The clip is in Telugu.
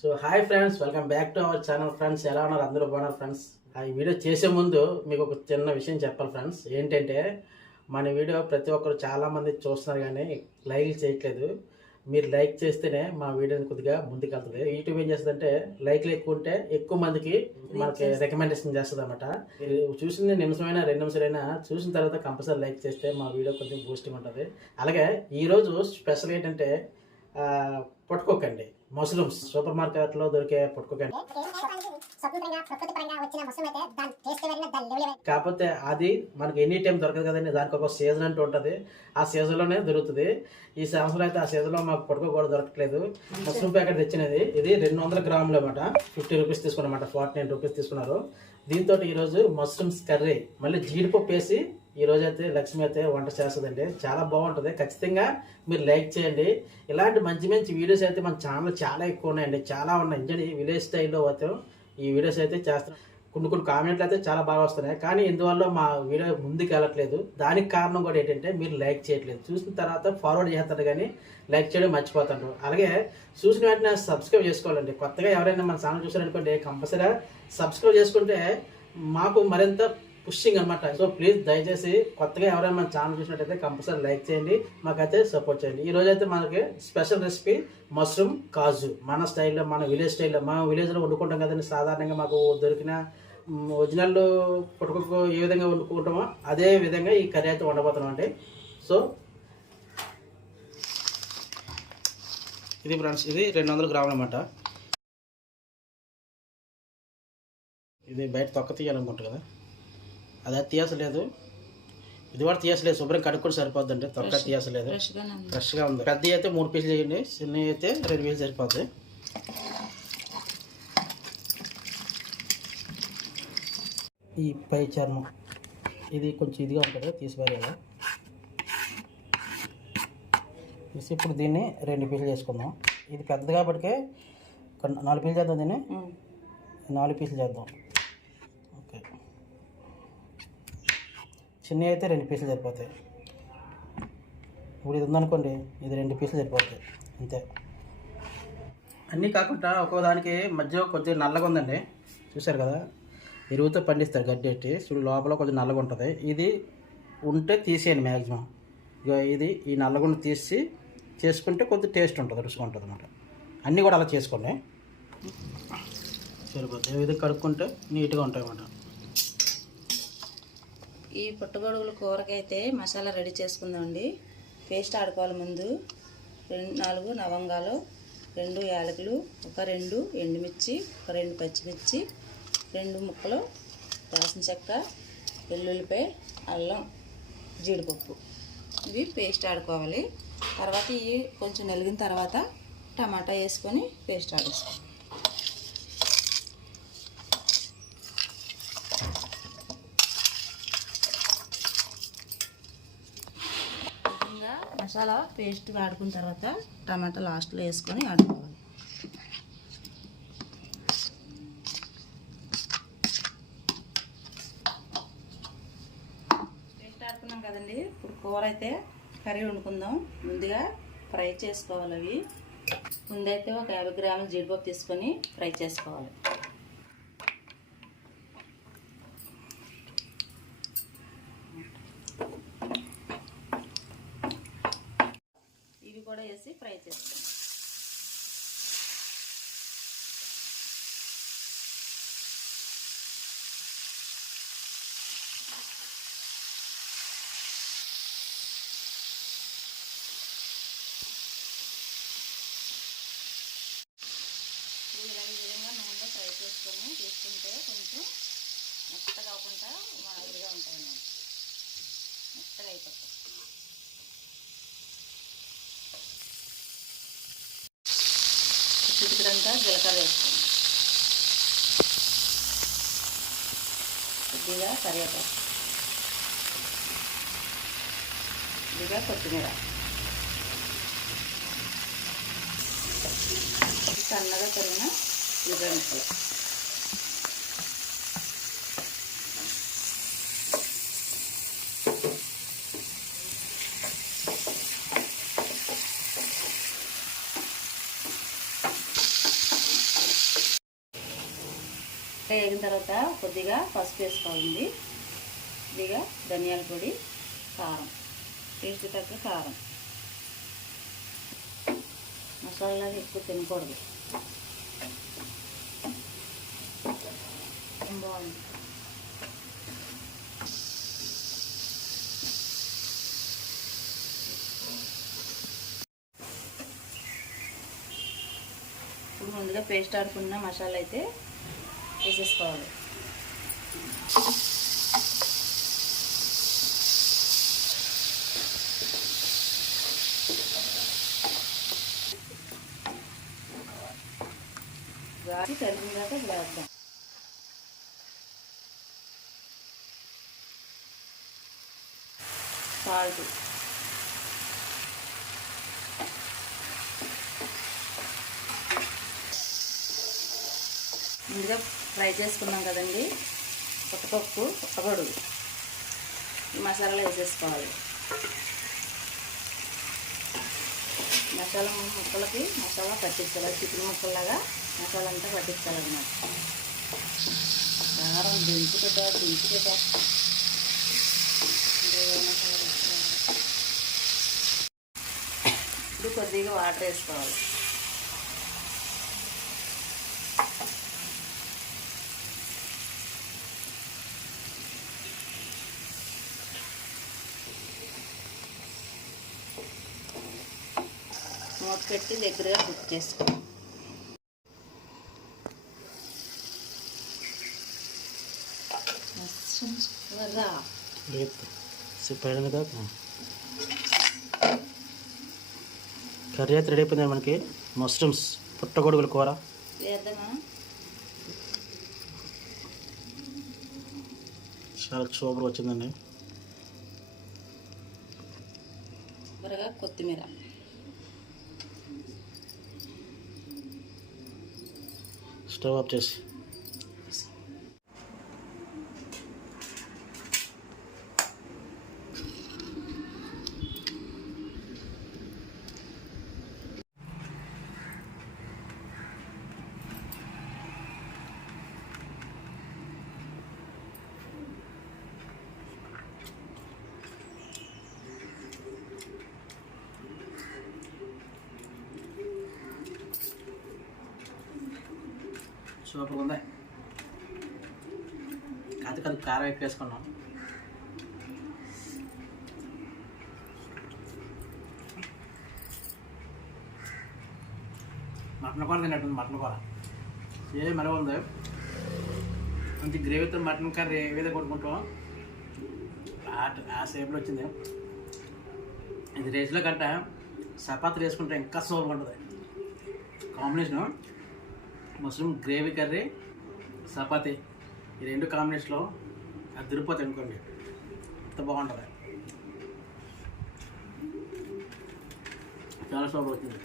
So hi friends welcome back to our channel friends ఎలా ఉన్నారు? అందరూ బాగున్నారు ఫ్రెండ్స్ ఆ ఈ వీడియో చేసే ముందు మీకు ఒక చిన్న విషయం చెప్పాలి ఫ్రెండ్స్ ఏంటంటే మన వీడియో ప్రతి ఒక్కరు చాలా మంది చూస్తున్నారు కానీ లైక్ చేయట్లేదు. మీరు లైక్ చేస్తేనే మా వీడియో కొద్దిగా ముందుకెళ్తుంది యూట్యూబ్ ఏం చేస్తుందంటే లైక్లు ఎక్కువ ఉంటే ఎక్కువ మందికి మనకి రికమెండేషన్ చేస్తుంది అనమాట చూసింది నిమిషమైనా రెండు నిమిషాలైనా చూసిన తర్వాత కంపల్సరీ లైక్ చేస్తే మా వీడియో కొంచెం బూస్టింగ్ ఉంటుంది. అలాగే ఈరోజు స్పెషల్ ఏంటంటే పట్టుకోకండి మష్రూమ్స్ సూపర్ మార్కెట్లో దొరికే పట్టుకోకండి కాకపోతే అది మనకి ఎనీ టైం దొరకదు కదండి దానికి ఒక సీజన్ అంటూ ఉంటుంది. ఆ సీజన్లోనే దొరుకుతుంది. ఈ సంవత్సరం అయితే ఆ సీజన్లో మాకు పట్టుకో కూడా దొరకట్లేదు. మష్రూమ్ ప్యాకెట్ తెచ్చినది. ఇది రెండు వందల గ్రాములు అనమాట ఫిఫ్టీ రూపీస్ తీసుకున్నమాట ఫార్టీ నైన్ రూపీస్ తీసుకున్నారు. దీంతో ఈరోజు మష్రూమ్స్ కర్రీ మళ్ళీ జీడిపప్పు వేసి ఈ రోజు అయితే లక్ష్మి అయితే వంట చేస్తుందండి. చాలా బాగుంటుంది. ఖచ్చితంగా మీరు లైక్ చేయండి. ఇలాంటి మంచి మంచి వీడియోస్ అయితే మన ఛానల్ చాలా ఎక్కువ ఉన్నాయండి. చాలా ఉన్నాయి. ఇంజనీ విలేజ్ స్టైల్లో అయితే ఈ వీడియోస్ అయితే చేస్తున్నాం కొన్ని కొన్ని కామెంట్లు అయితే చాలా బాగా వస్తున్నాయి. కానీ ఇందువల్ల మా వీడియో ముందుకు వెళ్ళట్లేదు. దానికి కారణం కూడా ఏంటంటే మీరు లైక్ చేయట్లేదు. చూసిన తర్వాత ఫార్వర్డ్ చేస్తారు కానీ లైక్ చేయడం మర్చిపోతారు అలాగే చూసిన వెంటనే సబ్స్క్రైబ్ చేసుకోవాలండి. కొత్తగా ఎవరైనా మన ఛానల్ చూసారనుకోండి కంపల్సరీ సబ్స్క్రైబ్ చేసుకుంటే మాకు మరింత పుషింగ్ అనమాట సో ప్లీజ్ దయచేసి కొత్తగా ఎవరైనా మన ఛానల్ చూసినట్టయితే కంపల్సరీ లైక్ చేయండి మాకైతే సపోర్ట్ చేయండి. ఈ రోజైతే అయితే మనకి స్పెషల్ రెసిపీ మష్రూమ్ కాజు. మన స్టైల్లో మన విలేజ్ స్టైల్లో మనం విలేజ్లో వండుకుంటాం కదండి సాధారణంగా మాకు దొరికిన ఒరిజినల్ పుట్టుకు ఏ విధంగా వండుకుంటామో అదే విధంగా ఈ కర్రీ అయితే వండబోతున్నాం అండి సో ఇది ఫ్రెండ్స్ ఇది రెండు వందల గ్రాములు అనమాట ఇది బయట తొక్క తీయాలనుకుంటా కదా. అదే తీయసలేదు. ఇది కూడా తీయసలేదు. శుభ్రం కడుక్కొని సరిపోద్ది అంటే తొక్క తీయసలేదు. ఫ్రెష్గా ఉంది. పెద్ద అయితే మూడు పీసులు చేయండి. చిన్న అయితే రెండు పీసులు సరిపోద్ది ఈ పై చర్మం. ఇది కొంచెం ఇదిగా ఉంటుంది తీసిపారేయాలి తీసి ఇప్పుడు దీన్ని రెండు పీసులు చేసుకుందాం. ఇది పెద్ద కాబట్టికే ఒక నాలుగు పీసులు చేద్దాం దీన్ని. నాలుగు పీసులు చేద్దాం. చిన్నవి అయితే రెండు పీసులు సరిపోతాయి. ఇప్పుడు ఇది ఉందనుకోండి ఇది రెండు పీసులు సరిపోతాయి. అంతే. అన్నీ కాకుండా ఒక్కో దానికి మధ్య కొద్దిగా నల్లగా ఉందండి. చూశారు కదా? ఎరువుతో పండిస్తారు గడ్డి పెట్టి. చూడు లోపల కొంచెం నల్లగా ఉంటుంది. ఇది ఉంటే తీసేయండి మ్యాక్సిమం ఇక ఇది ఈ నల్లగుండ తీసి చేసుకుంటే కొద్దిగా టేస్ట్ ఉంటుంది రుచిగా ఉంటుంది అనమాట అన్నీ కూడా అలా చేసుకోండి. సరిపోతుంది ఇది కడుక్కుంటే నీట్గా ఉంటాయి అన్నమాట. ఈ పుట్టగొడుగుల కూరకైతే మసాలా రెడీ చేసుకుందామండి. పేస్ట్ ఆడుకోవాలి ముందు. రెండు నాలుగు లవంగాలు రెండు యాలకులు ఒక రెండు ఎండుమిర్చి ఒక రెండు పచ్చిమిర్చి రెండు ముక్కలు దాల్చిన చెక్క వెల్లుల్లిపాయ అల్లం జీడిపప్పు. ఇవి పేస్ట్ ఆడుకోవాలి. తర్వాత ఇవి కొంచెం నలిగిన తర్వాత టమాటా వేసుకొని పేస్ట్ ఆడేసుకోవాలి ఇంకా మసాలా పేస్ట్ ఆడుకున్న తర్వాత టమాటా లాస్ట్లో వేసుకొని ఆడుకోవాలి. పేస్ట్ ఆడుకున్నాం కదండి. ఇప్పుడు కూర అయితే కర్రీ వండుకుందాం. ముందుగా ఫ్రై చేసుకోవాలి అవి. ముందైతే ఒక యాభై గ్రాముల జీడిపప్పు తీసుకొని ఫ్రై చేసుకోవాలి ఇవి కూడా వేసి ఫ్రై చేసుకోవాలి ఇది ఇలా ఈ విధంగా నూనెలో ఫ్రై చేసుకొని తీసుకుంటే కొంచెం మెత్త కాకుండా మాదిరిగా ఉంటాయి అన్నమాట. మెత్తగా అయిపోతాయి. చిటికడంతా జీలకర్ర వేసుకోండి. కొద్దిగా కరివేపాకు. కొద్దిగా కొత్తిమీర. సన్నగా తరిగిన ఉల్లిపాయ ముక్కలు వేగిన తర్వాత కొద్దిగా పసుపు వేసుకోవాలండి కొద్దిగా ధనియాల పొడి కారం. టేస్ట్ తగ్గ కారం. మసాలా ఎక్కువ తినకూడదు. బాగుంది ఇప్పుడు ముందుగా పేస్ట్ ఆడుకున్న మసాలా అయితే వేసేసుకోవాలి. రాసి కలిపిన తర్వాత వేద్దాం. సాల్ట్ ముందుగా ఫ్రై చేసుకున్నాం కదండి. పుట్టపప్పు పుట్టగొడుగు ఈ మసాలాలు వేసేసుకోవాలి. మసాలా ముక్కలకి మసాలా పట్టించాలి. చికెన్ ముక్కలాగా మసాలా అంతా పట్టించాలన్నమాట. కారం దించుకుంటా దించుకుంటా ఇప్పుడు కొద్దిగా వాటర్ వేసుకోవాలి. మూత పెట్టి దగ్గరగా కుక్ చేసుకో. రా. లేదు సూపర్ కదా. కర్రీ అయితే రెడీ అయిపోయింది మనకి. మష్రూమ్స్ పుట్టగొడుగుల కూర. చాలా సూపర్ వచ్చిందండి. కొత్తిమీర. స్టవ్ ఆఫ్ చేసి. సూపర్గా ఉంది? కాదు కాదు కారం ఎక్కువ వేసుకున్నాం. మటన్ కూర తినట్టుంది మటన్ కూర. ఏ మన ఉంది? మంచి గ్రేవీతో మటన్ కర్రీ ఏ విధంగా కొట్టుకుంటాం ఆ షేప్లో వచ్చింది. ఇది రేస్లో కట్ట. చపాతీలు వేసుకుంటే ఇంకా సూపర్ ఉంటుంది. Combination. Mushroom gravy curry chapati. ఈ రెండు కాంబినేషన్లో అది తిరుపతి అనుకోండి అంత బాగుంటుంది. చాలా సూపర్ వచ్చింది.